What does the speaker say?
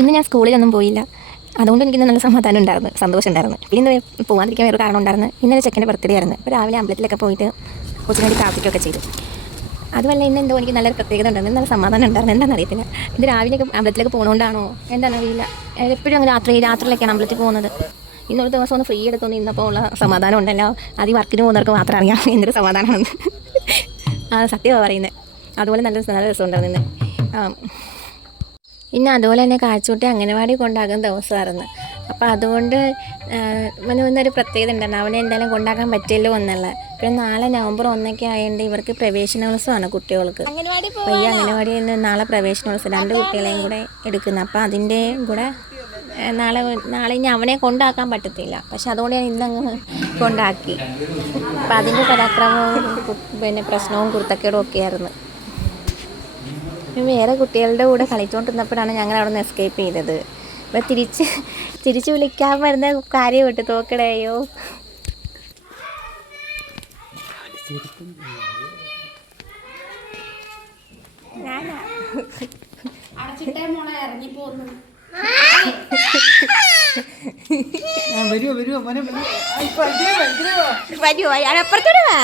ഇന്ന് ഞാൻ സ്കൂളിലൊന്നും പോയില്ല. അതുകൊണ്ട് എനിക്ക് നല്ല സമാധാനം ഉണ്ടായിരുന്നു, സന്തോഷം ഉണ്ടായിരുന്നു. പിന്നെ ഇന്ന് പോകാതിരിക്കാൻ വേറെ കാരണം ഉണ്ടായിരുന്നു. ഇന്നലെ ചെക്കൻ്റെ ബർത്ത്ഡേ ആയിരുന്നു. അപ്പോൾ രാവിലെ അമ്പലത്തിലൊക്കെ പോയിട്ട് കൊച്ചിന് വേണ്ടി പ്രാർത്ഥിക്കുകയൊക്കെ ചെയ്തു. അതുമല്ല ഇന്ന് എന്തോ എനിക്ക് നല്ലൊരു പ്രത്യേകത ഉണ്ടായിരുന്നു, നല്ല സമാധാനം ഉണ്ടായിരുന്നു. എന്താണെന്ന് അറിയത്തില്ല. ഇത് രാവിലെയൊക്കെ അമ്പലത്തിലേക്ക് പോകണോണ്ടാണോ എന്താണെന്ന് അറിയില്ല. എപ്പോഴും അങ്ങ് രാത്രിയിലേക്കാണ് അമ്പലത്തിൽ പോകുന്നത്. ഇന്നൊരു ദിവസം ഒന്ന് ഫ്രീ എടുത്തൊന്ന് ഇന്നപ്പോൾ ഉള്ള സമാധാനം ഉണ്ടല്ലോ. അത് ഈ വർക്കിന് പോകുന്നവർക്ക് മാത്രം അറിയാം എന്തൊരു സമാധാനമാണെന്ന്. സത്യമാണ് പറയുന്നത്. അതുപോലെ നല്ല രസം ഉണ്ടായിരുന്നു ഇന്ന് അതുപോലെ തന്നെ കാഴ്ചൂട്ടി അംഗനവാടി കൊണ്ടാകുന്ന ദിവസമായിരുന്നു. അപ്പോൾ അതുകൊണ്ട് ഇന്നൊരു പ്രത്യേകത ഉണ്ടായിരുന്നു. അവനെ എന്തായാലും കൊണ്ടാക്കാൻ പറ്റിയല്ലോ എന്നുള്ള. പിന്നെ നാളെ നവംബർ 1 ആയതുകൊണ്ട് ഇവർക്ക് പ്രവേശനോത്സവമാണ് കുട്ടികൾക്ക്. അപ്പോൾ ഈ അംഗനവാടിയിൽ നിന്ന് നാളെ പ്രവേശനോത്സവം 2 കുട്ടികളെയും കൂടെ എടുക്കുന്നത്. അപ്പോൾ അതിൻ്റെ കൂടെ നാളെ ഇനി അവനെ കൊണ്ടാക്കാൻ പറ്റത്തില്ല. പക്ഷെ അതുകൊണ്ട് ഞാൻ ഇന്നങ്ങ് കൊണ്ടാക്കി. അപ്പം അതിൻ്റെ പരാക്രമവും പിന്നെ പ്രശ്നവും കുരുത്തക്കേടും ഒക്കെ ആയിരുന്നു. വേറെ കുട്ടികളുടെ കൂടെ കളിച്ചുകൊണ്ടിരുന്നപ്പോഴാണ് ഞങ്ങൾ അവിടെ നിന്ന് എസ്കേപ്പ് ചെയ്തത്. അപ്പോൾ തിരിച്ച് വിളിക്കാൻ വരുന്ന കാര്യം വിട്ട് തോക്കടയോ. വരുമോ അപ്പുറത്തോടെ വാ.